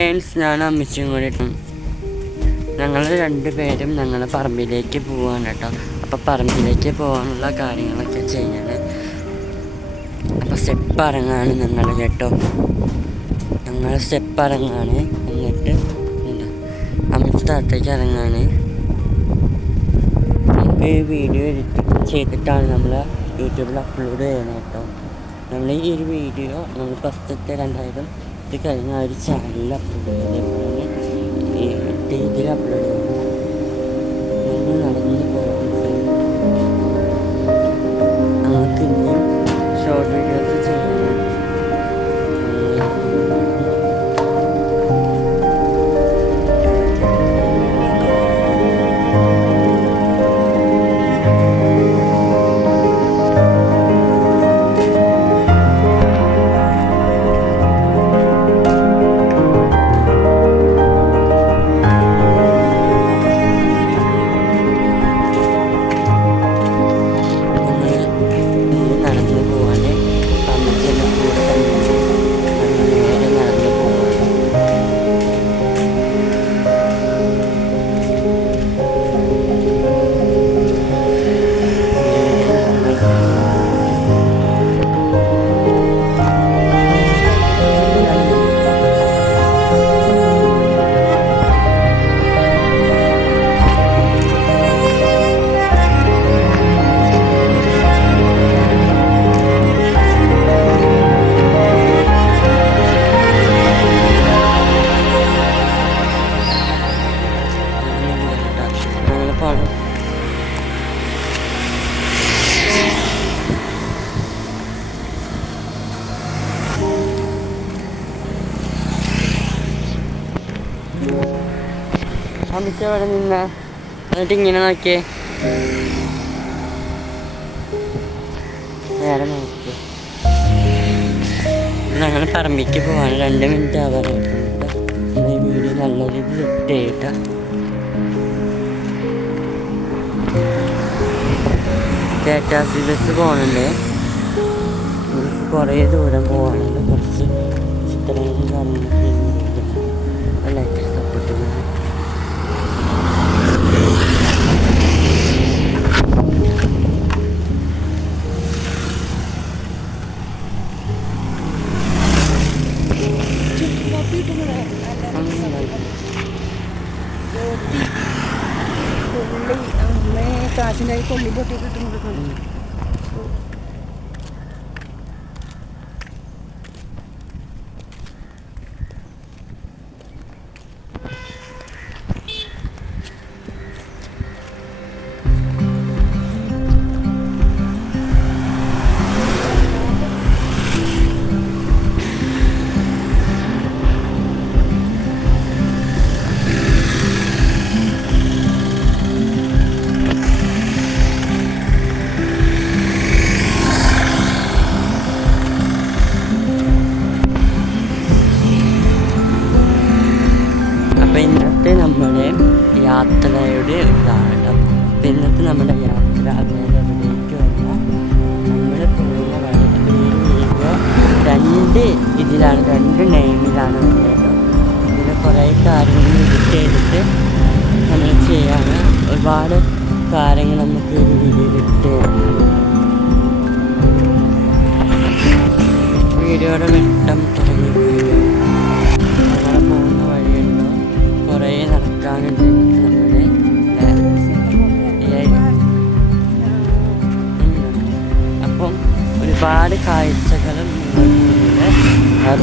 Friends, ഞാൻ അമ്മച്ചും കൂടി ഞങ്ങൾ രണ്ടുപേരും ഞങ്ങൾ പറമ്പിലേക്ക് പോവാണ് കേട്ടോ. അപ്പോൾ പറമ്പിലേക്ക് പോകാനുള്ള കാര്യങ്ങളൊക്കെ ചെയ്യാണ്. അപ്പോൾ സ്റ്റെപ്പ് ഇറങ്ങാണ് ഞങ്ങൾ കേട്ടോ. ഞങ്ങൾ സ്റ്റെപ്പ് ഇറങ്ങാണ്. എന്നിട്ട് അമ്മച്ച് താഴത്തേക്ക് ഇറങ്ങാണ്. നമുക്ക് ഈ വീഡിയോ എഡിറ്റ് ചെയ്തിട്ടാണ് നമ്മൾ യൂട്യൂബിൽ അപ്ലോഡ് ചെയ്യുന്നത് കേട്ടോ. നമ്മൾ ഈ ഒരു വീഡിയോ നമ്മൾ ഫസ്റ്റത്തെ 2000 ഇത് കഴിഞ്ഞ ഒരു ചാനലിൽ അപ്ലോഡ് ചെയ്തേക്കാണ്. ഈ ഇതിൽ അപ്ലോഡ് ചെയ്യുന്നത് നമ്മൾ നടന്നു പോകുന്നത്. നമുക്ക് ഇനിയും ഷോർട്ട് വീഡിയോസ് ചെയ്യാൻ അമ്മച്ച അവിടെ നിന്ന. എന്നിട്ട് ഇങ്ങനെ നോക്കിയേ, നേരെ നോക്കിയേ. ഞങ്ങൾ പറമ്പിക്ക് പോവാണ്. 2 മിനിറ്റ് ആവാറായിട്ടുണ്ട്. ഈ വീഡിയോ നല്ല രീതിയിൽ ഇട്ട് ചെയ്തിട്ടാ. KSRTC ബസ് പോകുന്നുണ്ട്. കുറേ ദൂരം പോകാനുണ്ട്. കുറച്ച് ചിത്രങ്ങളും കാര്യങ്ങളൊക്കെ എല്ലാവർക്കും സപ്പോർട്ട് ചെയ്യുന്നത്. കാശിൻ്റെ കൊള്ളി പൊട്ടി കിട്ടുന്നത്. അപ്പോൾ ഇന്നത്തെ നമ്മുടെ യാത്രയുടെ ഇതാണ് കേട്ടോ. ഇന്നത്തെ നമ്മുടെ യാത്ര അതായത് അവിടേക്ക് വന്ന നമ്മൾ പോകുന്ന വഴി വീഡിയോ 2 ഇതിലാണ്, 2 നെയിമിലാണ് വന്നത് കേട്ടോ. ഇതിൽ കുറേ കാര്യങ്ങൾ എഡിറ്റ് ചെയ്തിട്ട് നമ്മൾ ചെയ്യാണ്. ഒരുപാട് കാര്യങ്ങൾ നമുക്ക് ഒരു വീഡിയോയിൽ ഇട്ട് തരുന്നത്. വീഡിയോയുടെ വെട്ടം തുടങ്ങി നമ്മൾ പോകുന്ന വഴിയുണ്ടോ കുറേ നടക്കാനുണ്ട്. നമ്മുടെ അപ്പം ഒരുപാട് കാഴ്ചകളും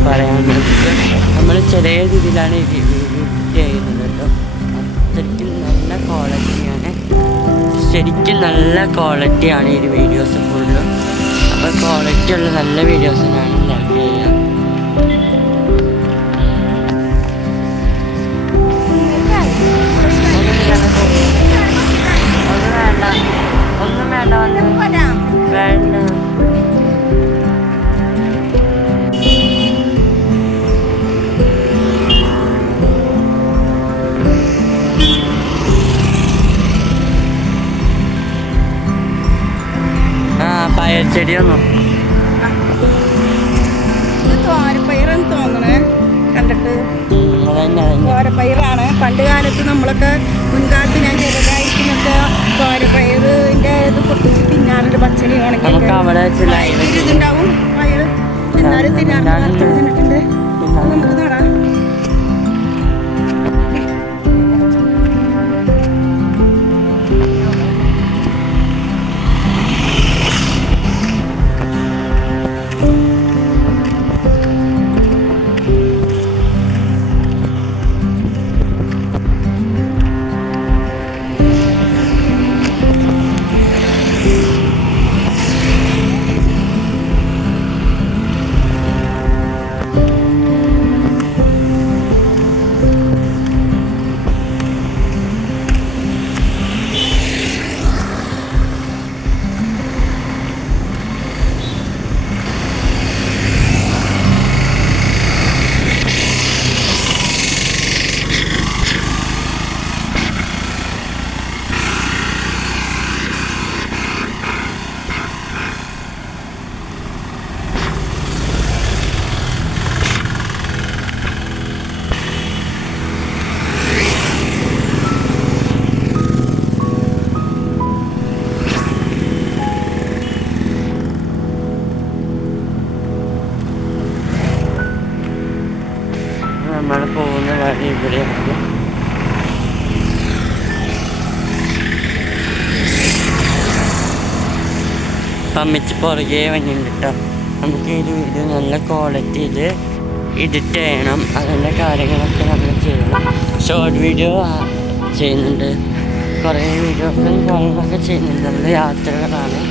പറയാൻ വേണ്ടിയിട്ട് നമ്മൾ ചെറിയ രീതിയിലാണ് എഡിറ്റ് ചെയ്യുന്നത് കേട്ടോ. അത്രയ്ക്കും നല്ല ക്വാളിറ്റിയാണ്, ശരിക്കും നല്ല ക്വാളിറ്റിയാണ് ഈ വീഡിയോസ് ഫുള്ളും. അപ്പോൾ ക്വാളിറ്റിയുള്ള നല്ല വീഡിയോസ് ഞാൻ ലൈക്ക് ചെയ്യാം. ഒന്നും വേണ്ട വേണ്ട. പയർച്ചെടിയൊന്നും തോരപ്പയറെന്ന് തോന്നണേ കണ്ടിട്ട്. കോരപ്പയറാണ്. പണ്ട് കാലത്ത് നമ്മളൊക്കെ മുൻകാലത്ത് ഞാൻ ചെറുതായിരിക്കുന്നൊക്കെ കോരപ്പയറിൻ്റെ ഇത് പൊട്ടിച്ച് തിന്നാറുണ്ട്. പച്ചരി നമുക്ക് അവിടെ ഇതുണ്ടാവും പയർ എന്നാലും തിന്നാറുണ്ട്. തിന്നിട്ടുണ്ട്. നമുക്ക് നടാം. നമ്മൾ പോകുന്ന വഴി ഇവിടെയാണ്. അമ്മച്ച് പുറകെ വന്നിട്ടുണ്ട് കേട്ടോ. നമുക്ക് ഈ വീഡിയോ നല്ല ക്വാളിറ്റിയിൽ എഡിറ്റ് ചെയ്യണം. അതിൻ്റെ കാര്യങ്ങളൊക്കെ നമ്മൾ ചെയ്യണം. ഷോർട്ട് വീഡിയോ ചെയ്യുന്നുണ്ട്, കുറേ വീഡിയോസും കാര്യങ്ങളൊക്കെ ചെയ്യുന്നുണ്ട്. നമ്മുടെ യാത്രകളാണ്.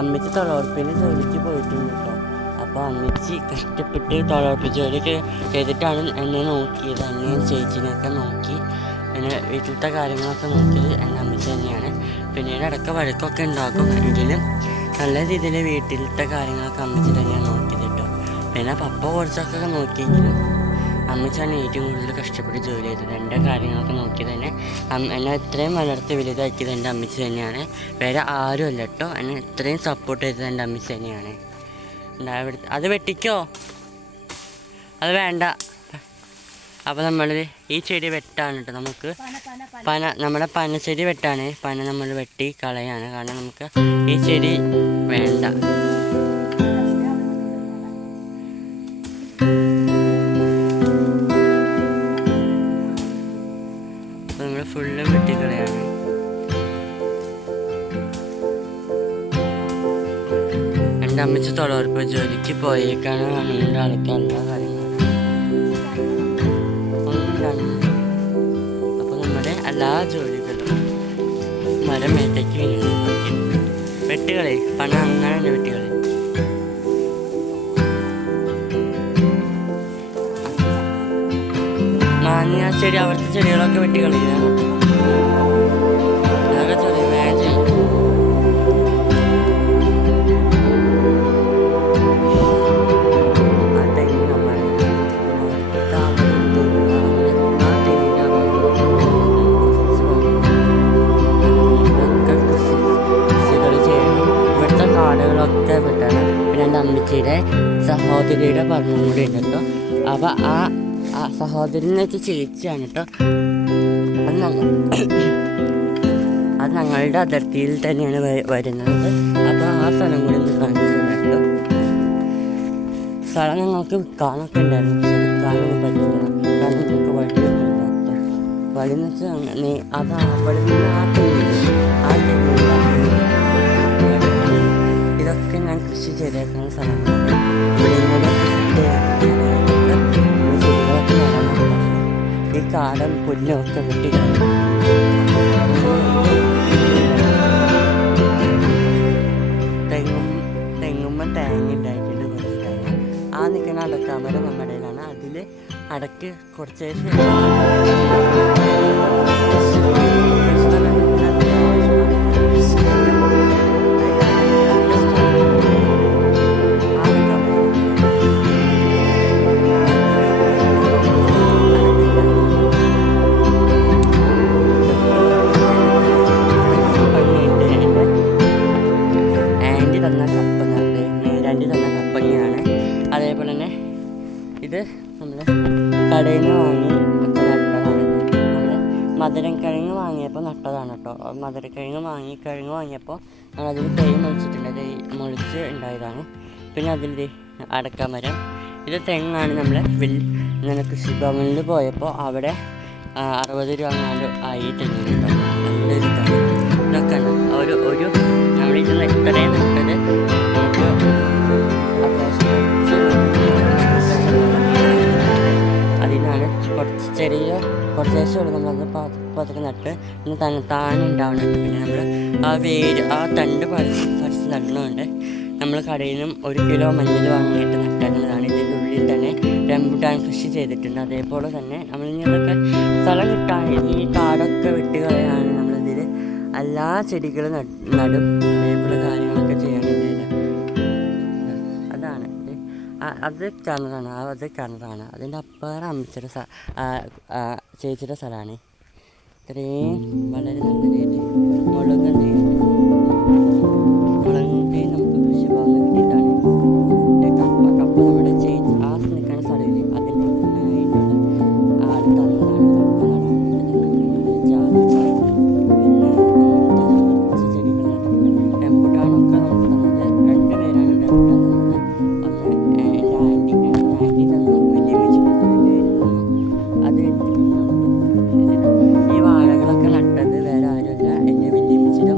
അമ്മച്ചി തൊഴിലുറപ്പിന് ജോലിക്ക് പോയിട്ടുണ്ട് കേട്ടോ. അപ്പോൾ അമ്മച്ചി കഷ്ടപ്പെട്ട് തൊഴിലുറപ്പ് ജോലിയൊക്കെ ചെയ്തിട്ടാണ് എന്നെ നോക്കിയത്. എന്നെയും ചേച്ചിനെയൊക്കെ നോക്കി, എന്നെ വീട്ടിലത്തെ കാര്യങ്ങളൊക്കെ നോക്കിയത് എൻ്റെ അമ്മച്ചി തന്നെയാണ്. പിന്നീട് ഇടയ്ക്ക് വഴക്കൊക്കെ ഉണ്ടാക്കും, എങ്കിലും നല്ല രീതിയിൽ വീട്ടിലത്തെ കാര്യങ്ങളൊക്കെ അമ്മച്ചി തന്നെയാണ് നോക്കിയത് കേട്ടോ. പിന്നെ പപ്പ കുറച്ചൊക്കെ നോക്കിയെങ്കിലും അമ്മച്ചാണ് ഏറ്റവും കൂടുതൽ കഷ്ടപ്പെട്ട് ജോലി ചെയ്തത്. എൻ്റെ കാര്യങ്ങളൊക്കെ നോക്കി തന്നെ എന്നെ ഇത്രയും വളർത്തി വലുതാക്കിയത് എൻ്റെ അമ്മച്ചി തന്നെയാണ്. വേറെ ആരും അല്ല കേട്ടോ. എന്നെ ഇത്രയും സപ്പോർട്ട് ചെയ്തത് എൻ്റെ അമ്മച്ചി തന്നെയാണ്. അത് വെട്ടിക്കോ, അത് വേണ്ട. അപ്പോൾ നമ്മൾ ഈ ചെടി വെട്ടാണ് കേട്ടോ. നമുക്ക് നമ്മുടെ പനച്ചെടി വെട്ടാണ്. പന നമ്മൾ വെട്ടി കളയാണ്, കാരണം നമുക്ക് ഈ ചെടി വേണ്ട. ഫുള്ള് വെട്ടിക്കളയാണ്. എൻ്റെ അമ്മച്ചി തൊഴിലുറപ്പ് ജോലിക്ക് പോയേക്കാണ്. നമ്മുടെ ആൾക്കാരുടെ കാര്യങ്ങളാണ്. അപ്പോൾ നമ്മുടെ എല്ലാ ജോലികളും മരം മേത്തേക്ക് വീഴുന്നു. വെട്ടുകളി പണം അങ്ങനെ തന്നെ വെട്ടുകളി. മാങ്ങ ചെടി, അവിടുത്തെ ചെടികളൊക്കെ വെട്ടിക്കളിയാണ്. അതൊക്കെ ചെറിയ മാജിക്. ആ തെങ്ങ് നമ്മൾ കൃഷികൾ ചെയ്യണം. ഇവിടുത്തെ കാടുകളൊക്കെ വിട്ടാണ്. പിന്നെ എൻ്റെ അമ്മച്ചിയുടെ സഹോദരിയുടെ പറഞ്ഞും കൂടി ഉണ്ട് കേട്ടോ. അപ്പോൾ ആ സഹോദരനെ വെച്ച് ചേച്ചിയാണ് കേട്ടോ. അത് ഞങ്ങളുടെ അതിർത്തിയിൽ തന്നെയാണ് വരുന്നത്. അപ്പോൾ ആ സ്ഥലം കൂടി ഒന്ന് കാണിച്ചു കേട്ടോ. സ്ഥലം ഞങ്ങൾക്ക് വിൽക്കാനൊക്കെ ഉണ്ടായിരുന്നു, പക്ഷെ വിൽക്കാനൊന്നും പറ്റില്ല. കാരണം നമുക്ക് വഴിയൊന്നും ഇല്ലാത്ത വഴി എന്ന് വെച്ചാൽ അത് അവിടെ നിന്ന് ഇതൊക്കെ ഞാൻ കൃഷി ചെയ്തേക്കുന്ന സ്ഥലങ്ങളാണ്. ഈ കാടും പുല്ലും ഒക്കെ വെട്ടി തെങ്ങുമ്പോൾ തേങ്ങ ഉണ്ടായിട്ടുണ്ട്. കുറച്ച് തേങ്ങ ആ നിൽക്കുന്ന അടക്കാമര നമ്മുടെ ഇടയിലാണ്. അതിൽ അടക്ക് കുറച്ച് അതേപോലെ തന്നെ ഇത് നമ്മൾ കടയിൽ നിന്ന് വാങ്ങി നട്ടതാണ്. നമ്മൾ മധുരക്കിഴങ്ങ് വാങ്ങിയപ്പോൾ നട്ടതാണ് കേട്ടോ. മധുരക്കിഴങ്ങ് വാങ്ങിയപ്പോൾ ഞങ്ങളതിൽ തൈ മുളിച്ചിട്ടുണ്ട്. തൈ മുളിച്ച് ഉണ്ടായതാണ്. പിന്നെ അതിൽ അടക്കാമരം, ഇത് തെങ്ങാണ്. നമ്മൾ ഇങ്ങനെ കൃഷിഭവനിൽ പോയപ്പോൾ അവിടെ 60 രൂപ അങ്ങാണ്ട് ആയി തെങ്ങിന് കേട്ടോ. നല്ലൊരു ഇതൊക്കെ ഉണ്ട്. ഒരു നമ്മളിത് ഇത്രയും നട്ടത് നമുക്ക് അതിനാണ് കുറച്ച് ശേഷം നമ്മളത് പതുക്കെ നട്ട് പിന്നെ താനെ ഉണ്ടാവുന്നുണ്ട്. പിന്നെ നമ്മൾ ആ തണ്ട് പറിച്ച് നടന്നുകൊണ്ട് നമ്മൾ കടയിൽ നിന്നും 1 കിലോ മഞ്ഞൾ വാങ്ങിയിട്ട് നട്ടതാണ്. ഇതിൻ്റെ ഉള്ളിൽ തന്നെ റംബുട്ടാൻ കൃഷി ചെയ്തിട്ടുണ്ട്. അതേപോലെ തന്നെ നമ്മൾ ഇങ്ങനത്തെ സ്ഥലം കിട്ടാൻ ഈ കാടൊക്കെ വിട്ടുകളയാണ് നമ്മളിതിൽ എല്ലാ ചെടികളും നടും. അതേപോലെ കാര്യങ്ങളൊക്കെ ചെയ്യാനുണ്ട്. അതാണ് അത് കാണുന്നതാണ്. അതിൻ്റെ അപ്പുറം അമ്മച്ചിയുടെ ചേച്ചിയുടെ സ്ഥലമാണ്. ഇത്രയും വളരെ നല്ല രീതിയിൽ മുളക് നമുക്ക് കൃഷിഭവനിൽ കിട്ടിയിട്ടാണ്. കപ്പ നമ്മുടെ ചേച്ചി ആ നിൽക്കുന്ന സ്ഥലമില്ലേ അതിൻ്റെ ആയിട്ടുള്ള ആൾ തന്നതാണ് കപ്പ നടാൻ വേണ്ടി. ജാതി പിന്നെ കുറച്ച് ചെടികൾ നട്ടിട്ടുണ്ട്. റംബുട്ടാനൊക്കെ നമുക്ക് തന്നത് 2 പേരാണ് റംബുട്ടാൻ തന്നത്. എൻ്റെ ആൻറ്റി തന്നു, വലിയ വെച്ച് തന്നു. അത് കഴിഞ്ഞിട്ട് ഈ വാഴകളൊക്കെ നട്ടത് വേറെ ആരുമല്ല, എൻ്റെ വലിയ വെച്ചിട്ട്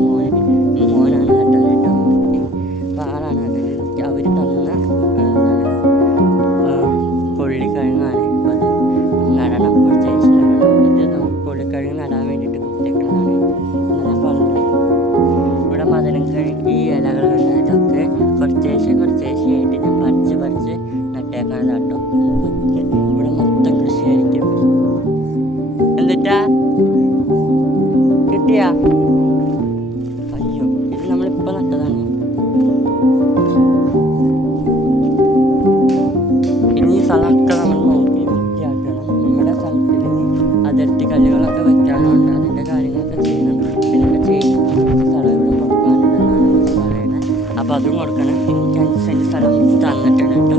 അപ്പോൾ അതും കൊടുക്കണം. എനിക്ക് 5 സെൻറ്റ് സ്ഥലം തന്നിട്ടുണ്ട് കേട്ടോ.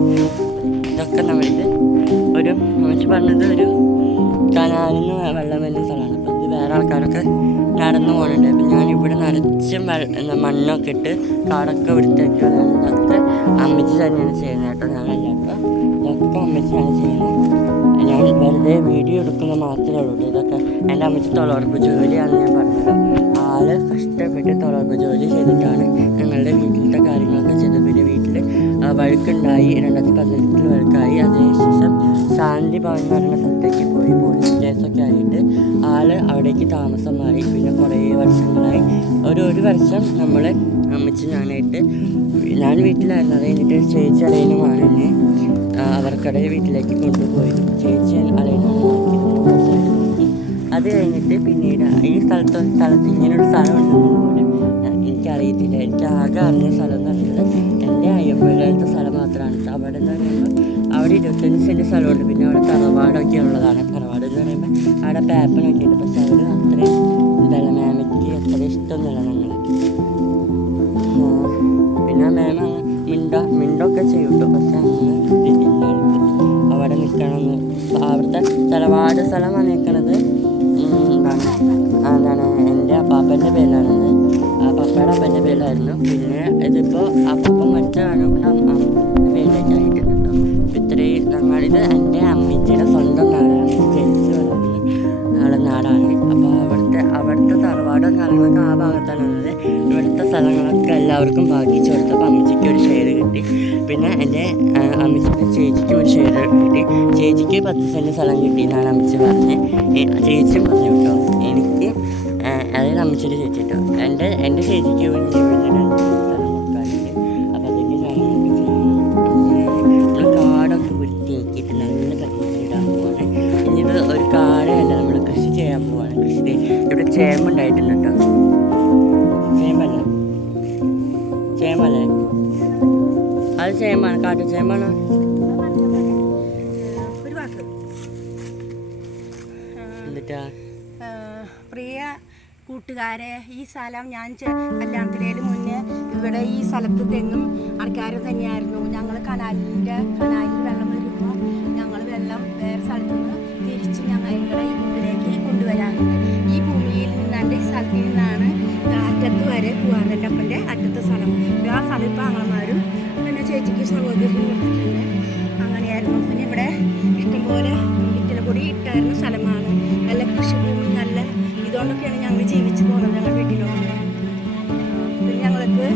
ഇതൊക്കെ നമ്മളിത് ഒരു അമ്മച്ചി പറഞ്ഞത് ഒരു കനാലിൽ നിന്ന് വെള്ളം വരുന്ന സ്ഥലമാണ്. അപ്പോൾ ഇത് വേറെ ആൾക്കാരൊക്കെ നടന്നു പോകുന്നുണ്ട്. അപ്പം ഞാനിവിടെ നിറച്ചും മണ്ണൊക്കെ ഇട്ട് കാടൊക്കെ വൃത്തിയാക്കിയതാണ്. ഇതൊക്കെ അമ്മച്ചി തന്നെയാണ് ചെയ്യുന്നത് കേട്ടോ. ഞാനല്ല കേട്ടോ, ഇതൊക്കെ അമ്മച്ചിയാണ് ചെയ്യുന്നത്. ഞാൻ വെറുതെ വീഡിയോ എടുക്കുന്നത് മാത്രമേ ഉള്ളൂ. ഇതൊക്കെ എൻ്റെ അമ്മച്ചി തൊഴിലുറപ്പ് ജോലിയാണെന്ന് ഞാൻ പറഞ്ഞല്ലോ. ആള് കഷ്ടപ്പെട്ട് തൊഴിലുറപ്പ് ജോലി ചെയ്തിട്ടാണ് ഞങ്ങളുടെ വീട്ടിലത്തെ കാര്യങ്ങളൊക്കെ ചെയ്തത്. പിന്നെ വീട്ടിൽ വഴക്കുണ്ടായി, 2018 വഴക്കായി. അതിനുശേഷം ശാന്തി ഭവൻ എന്ന് പറയുന്ന സ്ഥലത്തേക്ക് പോയി. പോലീസ് കേസൊക്കെ ആയിട്ട് ആള് അവിടേക്ക് താമസം മാറി. പിന്നെ കുറേ വർഷങ്ങളായി ഒരു വർഷം നമ്മൾ അമ്മച്ചി ഞാനായിട്ട് ഞാൻ വീട്ടിലായിരുന്നു. അത് കഴിഞ്ഞിട്ട് ചേച്ചി അലയനുമാണ് എന്നെ അവർക്കടെ വീട്ടിലേക്ക് കൊണ്ടുപോയി. ചേച്ചി അലയനാണ് നോക്കി. അത് കഴിഞ്ഞിട്ട് പിന്നീട് ഈ സ്ഥലത്ത് ഇങ്ങനൊരു സ്ഥലം ഉണ്ടെന്ന് പോലും എനിക്കറിയത്തില്ല. എനിക്ക് ആകെ അറിഞ്ഞ സ്ഥലം എന്ന് പറയുന്നത് എൻ്റെ അയ്യമ്പലത്തെ സ്ഥലം മാത്രമാണ്. അവിടെ എന്ന് പറയുമ്പോൾ അവിടെ 25 സെൻറ്റ് സ്ഥലമുണ്ട്. പിന്നെ അവിടെ തറവാടൊക്കെ ഉള്ളതാണ്. തറവാട് എന്ന് പറയുമ്പോൾ അവിടെ പേപ്പനൊക്കെ ഉണ്ട്. പക്ഷെ അവർ അത്രയും ഇതല്ല, മാമയ്ക്ക് അത്ര ഇഷ്ടമൊന്നുമില്ല ഞങ്ങളെ. പിന്നെ മാമ മിണ്ടൊക്കെ ചെയ്യും കേട്ടോ. പക്ഷെ അവിടെ നിൽക്കണമെന്ന്. അവിടുത്തെ തറവാട് സ്ഥലം വന്നിരിക്കണത് എന്താണ് എൻ്റെ അപ്പാപ്പൻ്റെ പേരിലാണത്. ആ പപ്പയുടെ അപ്പൻ്റെ പേരിലായിരുന്നു. പിന്നെ ഇതിപ്പോൾ അപ്പാപ്പൻ മറ്റാണ് പേരിലേക്ക് ആയിട്ടുണ്ട് കേട്ടോ. ഇത്രയും ഞങ്ങളിത് എൻ്റെ അമ്മച്ചിയുടെ സ്വന്തം നാടാണ്. ജനിച്ച് വളർന്ന നാടാണ്. അപ്പോൾ അവിടുത്തെ തറവാടും കാര്യങ്ങളൊക്കെ ആ ഭാഗത്താണ് ഉള്ളത്. ഇവിടുത്തെ സ്ഥലങ്ങളൊക്കെ എല്ലാവർക്കും ഭാഗിച്ചു കൊടുത്തപ്പോൾ അമ്മച്ചിക്ക് ഒരു ഷെയർ കിട്ടി. പിന്നെ എൻ്റെ അമ്മച്ചിയുടെ ചേച്ചിക്ക് ഒരു ഷെയർ കിട്ടി. ചേച്ചിക്ക് 10 സെൻറ്റ് സ്ഥലം കിട്ടി എന്നാണ് അമ്മച്ചി പറഞ്ഞത്. ചേച്ചിയും പറഞ്ഞു കേട്ടോ. എനിക്ക് അതായത് അമ്മച്ചിയുടെ ചേച്ചി കേട്ടോ. എൻ്റെ ചേച്ചിക്ക് സ്ഥലം കൊടുക്കാറുണ്ട്. അപ്പോൾ അതിൻ്റെ കാര്യങ്ങളൊക്കെ ചെയ്യണം. നമ്മൾ കാടൊക്കെ വൃത്തിയാക്കിയിട്ട് നല്ല പരിപാടിയിടാൻ പോവാണ്. ഇനിയിത് ഒരു കാടല്ല, നമ്മൾ കൃഷി ചെയ്യാൻ പോവാണ്. കൃഷി ഇവിടെ ചേമ്പുണ്ടായിട്ടുണ്ട് കേട്ടോ. ചേമ്പല്ലേ അത് ചേമ്പാണ്, കാട്ടു ചേമ്പാണ്. എന്നിട്ടാ പ്രിയ കൂട്ടുകാരെ, ഈ സ്ഥലം ഞാൻ കല്യാണത്തിനു മുന്നേ ഇവിടെ ഈ സ്ഥലത്ത് തെങ്ങും ആൾക്കാരും തന്നെയായിരുന്നു. ഞങ്ങൾ കനാലിൽ വെള്ളം വരുമ്പോൾ ഞങ്ങൾ വെള്ളം വേറെ സ്ഥലത്തു നിന്ന് തിരിച്ച് ഞങ്ങളുടെ ഈ ഭൂമിയിലേക്ക് കൊണ്ടുവരാറുണ്ട്. ഈ ഭൂമിയിൽ നിന്നാണ്ട് ഈ സ്ഥലത്തിൽ നിന്നാണ് അറ്റത്ത് വരെ പോകാറുണ്ട്. അപ്പൻ്റെ അറ്റത്തെ സ്ഥലം. ആ സ്ഥലം ഇപ്പോൾ ആങ്ങളമാരും പിന്നെ ചേച്ചിക്ക് സഹോദരിയും കൊടുത്തിട്ടുണ്ട്. അങ്ങനെയായിരുന്നു. പിന്നെ ഇവിടെ ഇഷ്ടംപോലെ വിറ്റലപ്പൊടി ഇട്ടായിരുന്ന സ്ഥലമാണ്. നല്ല കൃഷിഭൂമി, നല്ല ഇതുകൊണ്ടൊക്കെയാണ് ഞങ്ങൾ ജീവിച്ചു പോകുന്നത് ഞങ്ങളുടെ വീട്ടിലൊക്കെ. പിന്നെ ഞങ്ങൾക്ക്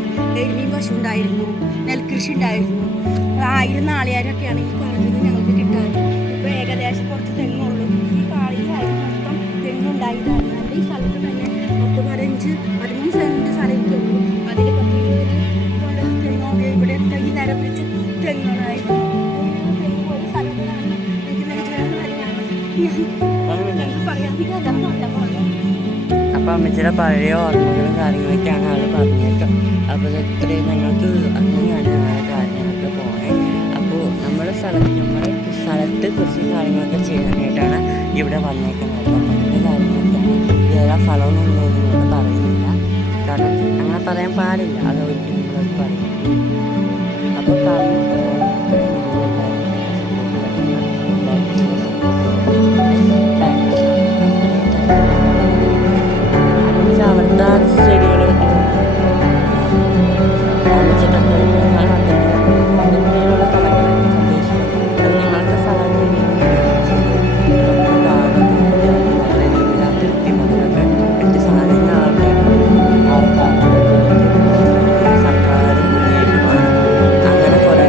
എരുമയും പശു ഉണ്ടായിരുന്നു, നെൽകൃഷി ഉണ്ടായിരുന്നു. 1000 നാളികേരമൊക്കെയാണ് ഈ പറഞ്ഞത് ഞങ്ങൾക്ക് കിട്ടാറ്. ഇപ്പോൾ ഏകദേശം കുറച്ച് തെങ്ങുള്ളൂ. ഈ കാളിയിലായിരുന്നു മൊത്തം തെങ്ങുണ്ടായതായിരുന്നു. ഈ സ്ഥലത്ത് തന്നെ 10-15-13 സെൻറ്റ് സ്ഥലം എനിക്കുള്ളൂ. അതിൽ 10-20 തെങ്ങൊക്കെ ഇവിടെ ഈ നേരം പിടിച്ച് തെങ്ങുകളായിരുന്നു. തെങ്ങ് പോയി സ്ഥലത്ത് കാണുമ്പോൾ എനിക്ക് നെഞ്ചുവേദന വരികയാണ്. ഞങ്ങൾക്ക് പറയാൻ പോലെ. അപ്പോൾ അമ്മച്ചിയുടെ പഴയ ഓർമ്മകളും കാര്യങ്ങളൊക്കെയാണ് ആൾ പറഞ്ഞേട്ടോ. അപ്പോൾ ഇത്രയും ഞങ്ങൾക്ക് അങ്ങനെയാണ് ആ കാര്യങ്ങളൊക്കെ പോണേ. അപ്പോൾ നമ്മുടെ സ്ഥലത്ത് കൃഷി കാര്യങ്ങളൊക്കെ ചെയ്യാനായിട്ടാണ് ഇവിടെ വന്നേക്കുന്നത്. അപ്പോൾ നമ്മുടെ കാര്യങ്ങളൊക്കെയാണ്. ഏതാ സ്ഥലമൊന്നും നിങ്ങളോട് പറയുന്നില്ല, കാരണം അങ്ങനെ പറയാൻ പാടില്ല. അത് ഒരിക്കലും നിങ്ങളോട് പറയും. അപ്പോൾ അവിടുത്തെ ചെടികൾ അതിലുള്ള സ്ഥലങ്ങളൊക്കെ സംരക്ഷിക്കും. അത് ഞങ്ങൾക്ക് സ്ഥലം സർക്കാരും അങ്ങനെ കുറേ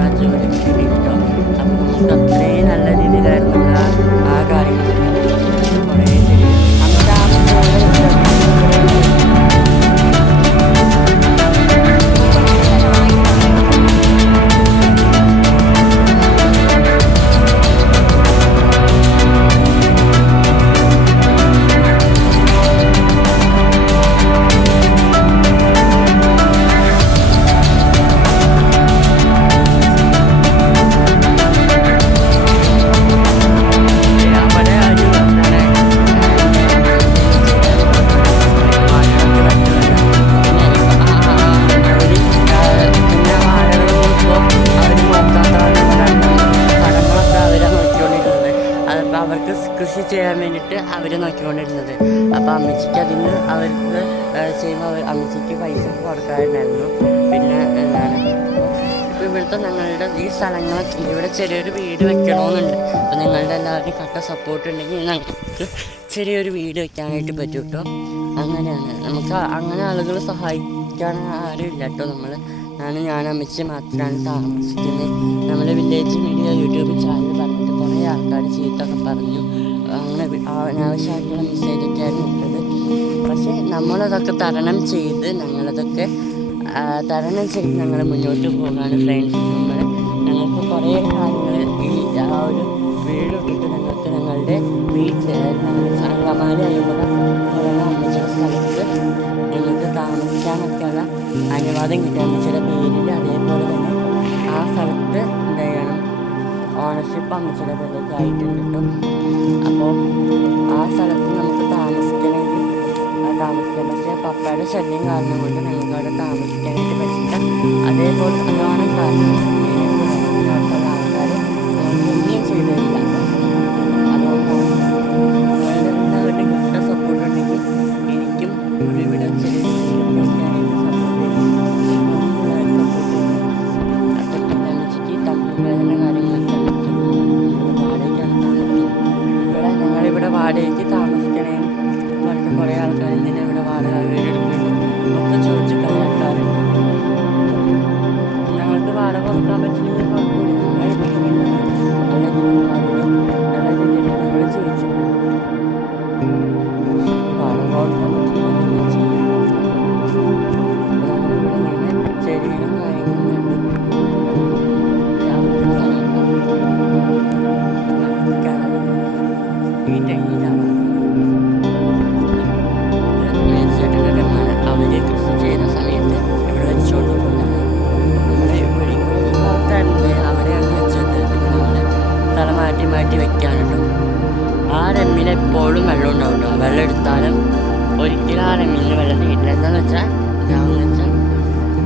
ആ ജോലി കിട്ടിയിട്ടോ. അപ്പം നമുക്ക് അത്രയും നല്ല രീതിയിലായിരുന്നു ആ കാര്യങ്ങളൊക്കെ കുറേ ശരി അന്നത്തെ ആ അവർക്ക് കൃഷി ചെയ്യാൻ വേണ്ടിയിട്ട് അവർ നോക്കിക്കൊണ്ടിരുന്നത്. അപ്പോൾ അമ്മച്ചിക്ക് അതിന് അവർക്ക് ചെയ്യുമ്പോൾ അമ്മച്ചിക്ക് പൈസ കൊടുക്കാറുണ്ടായിരുന്നു. പിന്നെ എന്താണ് ഇപ്പോൾ ഇവിടുത്തെ ഞങ്ങളുടെ ഈ സ്ഥലങ്ങളൊക്കെ ഇവിടെ ചെറിയൊരു വീട് വെക്കണമെന്നുണ്ട്. അപ്പോൾ നിങ്ങളുടെ എല്ലാവരുടെയും കട്ട സപ്പോർട്ട് ഉണ്ടെങ്കിൽ ഞങ്ങൾക്ക് ചെറിയൊരു വീട് വെക്കാനായിട്ട് പറ്റും കേട്ടോ. അങ്ങനെയാണ് നമുക്ക് അങ്ങനെ ആളുകൾ സഹായിക്കാൻ ആരും ഇല്ല കേട്ടോ. ഞാൻ അമ്മച്ചി മാത്രമാണ് താമസിക്കുന്നത്. നമ്മുടെ വില്ലേജ് മീഡിയ യൂട്യൂബ് ചാനൽ പറഞ്ഞിട്ട് കുറേ ആൾക്കാർ ചീത്തൊക്കെ പറഞ്ഞു. അങ്ങനെ അനാവശ്യമായിട്ടുള്ള മെസ്സേജൊക്കെയായിരുന്നു ഇട്ടത്. പക്ഷേ നമ്മളതൊക്കെ തരണം ചെയ്ത് ഞങ്ങൾ മുന്നോട്ട് പോകാണ് ഫ്രണ്ട്സ്. ഞങ്ങൾക്ക് കുറേ കാര്യങ്ങൾ ആ ഒരു വീട് ഇട്ടിട്ട് ഞങ്ങളുടെ വീട്ടിൽ അങ്കമാലി അയ്യപ്പുഴ അമ്മച്ചിയുടെ സ്ഥലത്ത് ഞങ്ങൾക്ക് താമസിക്കാനൊക്കെയുള്ള അനുവാദം കിട്ടി അമ്മച്ചിയുടെ പേരിൽ. അതേപോലെ തന്നെ ആ സ്ഥലത്ത് എന്ത് ചെയ്യണം ഓണർഷിപ്പ് അമ്മച്ചിയുടെ പേരിലേക്ക് ആയിട്ടുണ്ട് കേട്ടോ. അപ്പോൾ ആ സ്ഥലത്ത് നമുക്ക് താമസിക്കാം. പക്ഷേ പപ്പയുടെ ശല്യം കാരണം കൊണ്ട് ഞങ്ങൾക്ക് അവിടെ താമസിക്കാനായിട്ട് പറ്റില്ല. അതേപോലെ നല്ലോണം കാരണം ആൾക്കാർ ഒന്നും ചെയ്തിട്ടില്ല. അതുകൊണ്ടാണ് നിങ്ങളുടെ എല്ലാവരുടെയും സപ്പോർട്ട് ഉണ്ടെങ്കിൽ എനിക്കും ഇവിടെ വാടകയ്ക്ക് താമസിക്കണേ പറഞ്ഞിട്ട് കുറേ ആൾക്കാർ എന്തിനാ ഇവിടെ വാടക വീടെടുക്കുന്നു ഒക്കെ ചോദിച്ചിട്ടാണ് ആൾക്കാരുണ്ട്. ഞങ്ങൾക്ക് വാടക കൊടുക്കാൻ പറ്റില്ലെങ്കിൽ നല്ല രീതിയിൽ ഞങ്ങൾ ചോദിച്ചു വാടക കൊടുക്കാൻ പറ്റില്ല ചെടികളും കാര്യങ്ങളും അവര് കൃഷി ചെയ്യുന്ന സമയത്ത് ഇവിടെ വെച്ചുകൊണ്ട് പോകുന്നതാണ്. നമ്മുടെ ഇവിടെ ഭാഗത്തായിരുന്നില്ലേ അവിടെയാണ് വെച്ചത്. പിന്നെ നമ്മൾ സ്ഥലം മാറ്റി വെക്കാനുണ്ടോ. ആ റമ്മിൽ എപ്പോഴും വെള്ളം ഉണ്ടാവുമല്ലോ. വെള്ളം എടുത്താലും ഒരിക്കലും ആ റമ്മിൽ വെള്ളം തീരില്ല. എന്താണെന്ന് വെച്ചാൽ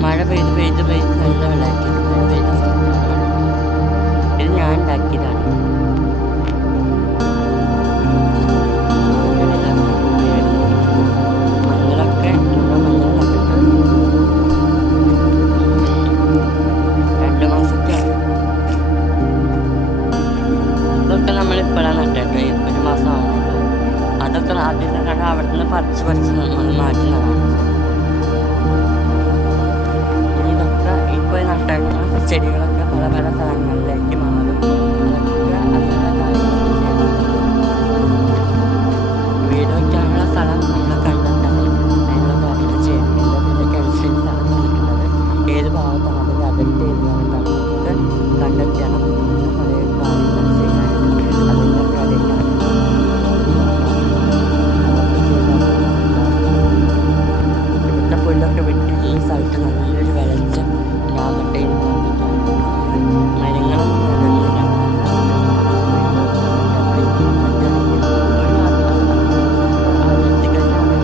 മഴ പെയ്ത് നല്ല വെള്ളമാക്കിയിട്ട് ഇത് ഞാൻ ഉണ്ടാക്കിയതാണ്. ഇതൊക്കെ നമ്മളിപ്പോഴാണ് നട്ടിട്ട് 1 മാസം ആവുന്നുള്ളൂ. അതൊക്കെ ആദ്യം കണ്ട അവിടെ നിന്ന് പറിച്ച് നമ്മൾ മാറ്റുന്നതാണ്. ഇതൊക്കെ ഇപ്പോൾ നട്ടേക്കുന്ന ചെടികളൊക്കെ പല സ്ഥലങ്ങളിലേക്ക് മാറും. വീട് വയ്ക്കാനുള്ള സ്ഥലം നമ്മൾ കണ്ടെത്തണം. അതിനുള്ള കാര്യങ്ങൾ ചെയ്യണം. ഇതിൻ്റെ അനുസരിച്ച് സ്ഥലം തന്നിട്ടുള്ളത് ഏത് ഭാഗത്താണ് അതിൻ്റെ അതിർത്തി ഏരിയകത്താണ് നമുക്ക് കണ്ടെത്തണം. പല കാര്യങ്ങൾ ചെയ്യാനായിട്ട് അതിൻ്റെ കാര്യങ്ങൾ ഇവിടുത്തെ പുല്ലൊക്കെ വെട്ടി ഈ സ്ഥലത്ത് നല്ലൊരു വെളിച്ചം ഉണ്ടാകട്ടെ എന്ന് പറഞ്ഞിട്ടാണ് മരങ്ങളൊന്നും നടുന്നില്ല. അതിർത്തി കഴിഞ്ഞാൽ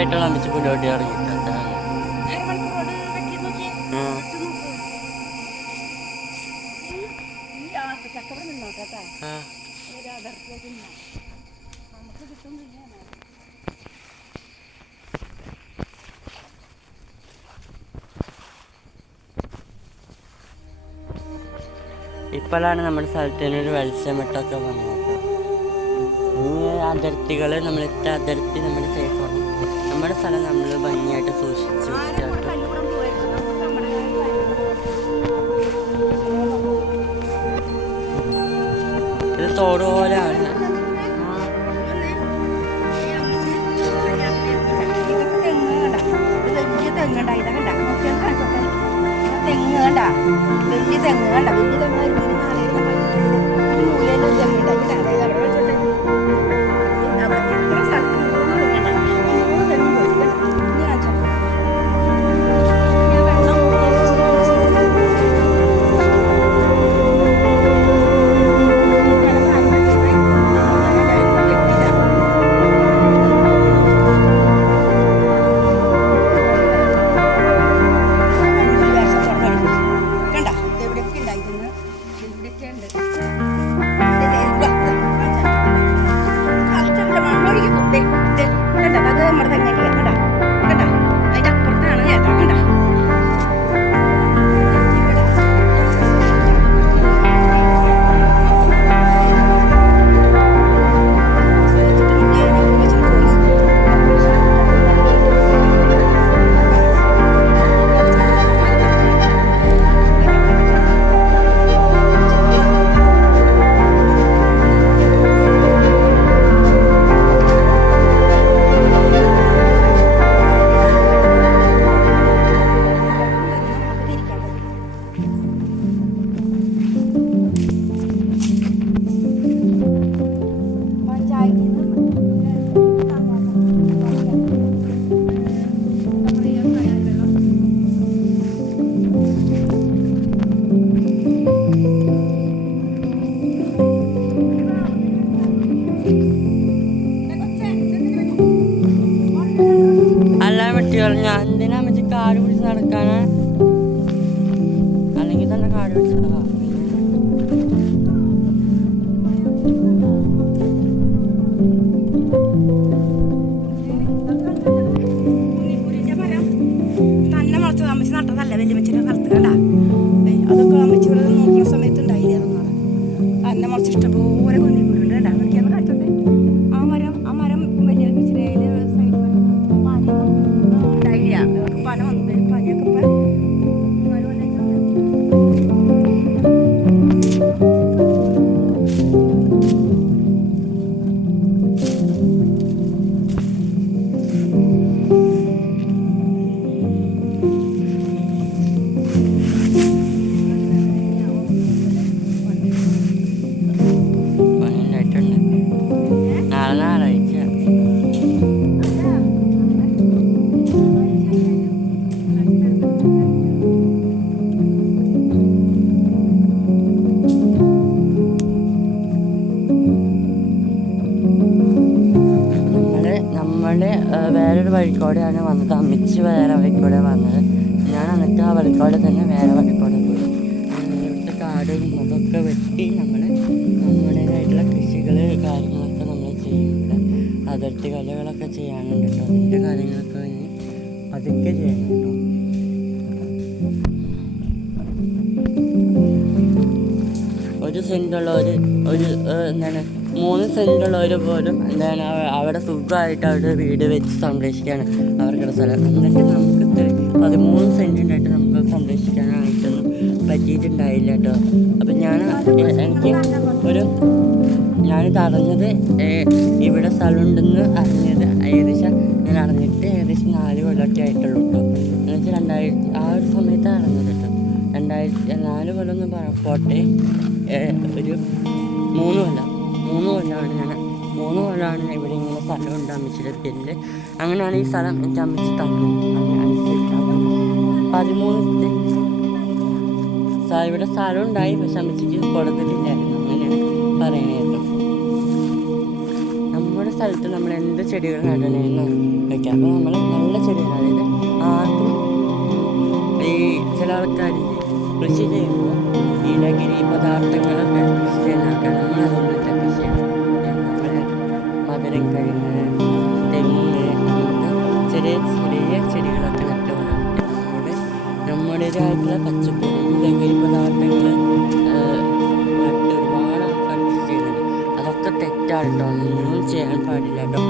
സുഖമായിട്ടുള്ള അമ്മച്ച് പുലോട്ടി ഇറങ്ങിയിട്ട് അരമണിക്കൂറോട് വെട്ടി നോക്കി ഈ ചക്കവട നിന്നോട്ടെ നമുക്ക് കിട്ടുന്നില്ല. ഇപ്പോഴാണ് നമ്മുടെ സ്ഥലത്തിനൊരു വെളിച്ചമിട്ടൊക്കെ വന്നത്. ഈ അതിർത്തികൾ നമ്മളിട്ട അതിർത്തി നമ്മൾ സേഫാണ്. നമ്മുടെ സ്ഥലം നമ്മൾ ഭംഗിയായിട്ട് സൂക്ഷിച്ചു ഇത് തോട് പോലെയാണ്. തെങ്ങ് കണ്ട വലിയ തെങ്ങ് കണ്ട വലിയ തെങ്ങ് ഞാൻ എന്തിനാ മറ്റേ കാട് പിടിച്ച് നടക്കാനാ? അല്ലെങ്കിൽ തന്നെ കാട് പിടിച്ച് നടക്കാം. തന്നെ മുളച്ചത് അമ്മച്ചി നട്ടതല്ല വലിയമ്മച്ചിയുടെ സ്ഥലത്ത് കണ്ട അതൊക്കെ അമ്മച്ചി ഇവിടെ നോക്കുന്ന സമയത്ത് ഉണ്ടായില്ലേ അതൊന്നും തന്നെ മുളച്ച് ഇഷ്ടംപോലെ കുന്നിക്കൂടുണ്ട് കേട്ടാ നോക്കിയാൽ കാറ്റത്തെ ആ മരം വലിയ അമ്മച്ചിയുടെ പന വന്നത് പനിയൊക്കെ വേറൊരു വഴിക്കോടെയാണ് വന്നത്. അമ്മച്ചി വേറെ വഴിക്കൂടെ വന്നത്. ഞാൻ എന്നിട്ട് ആ വഴിക്കോടെ തന്നെ വേറെ വഴിക്കോടെ പോയി. ഇവിടുത്തെ കാടും അതൊക്കെ വെട്ടി നമ്മുടേതായിട്ടുള്ള കൃഷികൾ കാര്യങ്ങളൊക്കെ നമ്മൾ ചെയ്യുന്നുണ്ട്. അതിർത്തി കലകളൊക്കെ ചെയ്യാനുണ്ട് കേട്ടോ. അതിൻ്റെ കാര്യങ്ങളൊക്കെ ഇനി അതൊക്കെ ചെയ്യണം കേട്ടോ. ഒരു സെൻറ്റുള്ളവർ എന്താണ് 3 സെൻറ്റുള്ളവർ പോലും എന്താണ് അവിടെ സുഖമായിട്ട് അവിടെ വീട് വെച്ച് സംരക്ഷിക്കാണ് അവർക്കുള്ള സ്ഥലം. എന്നിട്ട് നമുക്ക് 13 സെൻറ്റുണ്ടായിട്ട് നമുക്ക് സംരക്ഷിക്കാനായിട്ടൊന്നും പറ്റിയിട്ടുണ്ടായില്ല കേട്ടോ. അപ്പം ഞാനിത് അറിഞ്ഞത് ഇവിടെ സ്ഥലമുണ്ടെന്ന് അറിഞ്ഞത് ഞാൻ അറിഞ്ഞിട്ട് ഏകദേശം 4 കൊല്ലമൊക്കെ ആയിട്ടുള്ളൂ കേട്ടോ. എന്നുവെച്ചാൽ ആ ഒരു സമയത്താണ് അറിഞ്ഞത് കേട്ടോ. 4 കൊല്ലം എന്ന് പോട്ടെ, ഒരു 3 കൊല്ലമാണ് ഇവിടെ ഇങ്ങനെ സ്ഥലം ഉണ്ട് അമ്മച്ചിയുടെ പേരിൽ. അങ്ങനെയാണ് ഈ സ്ഥലം എനിക്ക് അമ്മച്ചി തന്നു. അങ്ങനെ 13 ഇവിടെ സ്ഥലം ഉണ്ടായി, പക്ഷെ അമ്മച്ചിക്ക് കൊടുത്തിട്ടില്ലായിരുന്നു. അങ്ങനെയാണ് പറയണത്. നമ്മുടെ സ്ഥലത്ത് നമ്മൾ എന്ത് ചെടികൾ നടണമെന്ന് വയ്ക്കാം. അപ്പോൾ നമ്മൾ നല്ല ചെടികൾ, അതായത് ആർക്കും ഈ ചില ആൾക്കാർ കൃഷി ചെയ്യുമ്പോൾ ഈ ലഹരി പദാർത്ഥങ്ങളൊക്കെ കൃഷി ചെയ്യുന്ന ആൾക്കാർ, നമ്മളതൊന്നും കൃഷി ചെയ്യണം. നമ്മൾ മധുരം കഴിഞ്ഞ് തെങ്ങ്, അങ്ങനത്തെ ചെറിയ ചെറിയ ചെടികളൊക്കെ നട്ട് വളർത്തി നമ്മുടേതായിട്ടുള്ള പച്ചക്കറി ലഹരി പദാർത്ഥങ്ങൾ നട്ട് ഒരുപാട് ആൾക്കാർ കൃഷി ചെയ്യുന്നുണ്ട്. അതൊക്കെ തെറ്റാട്ടോ, ഒന്നും ചെയ്യാൻ പാടില്ല കേട്ടോ.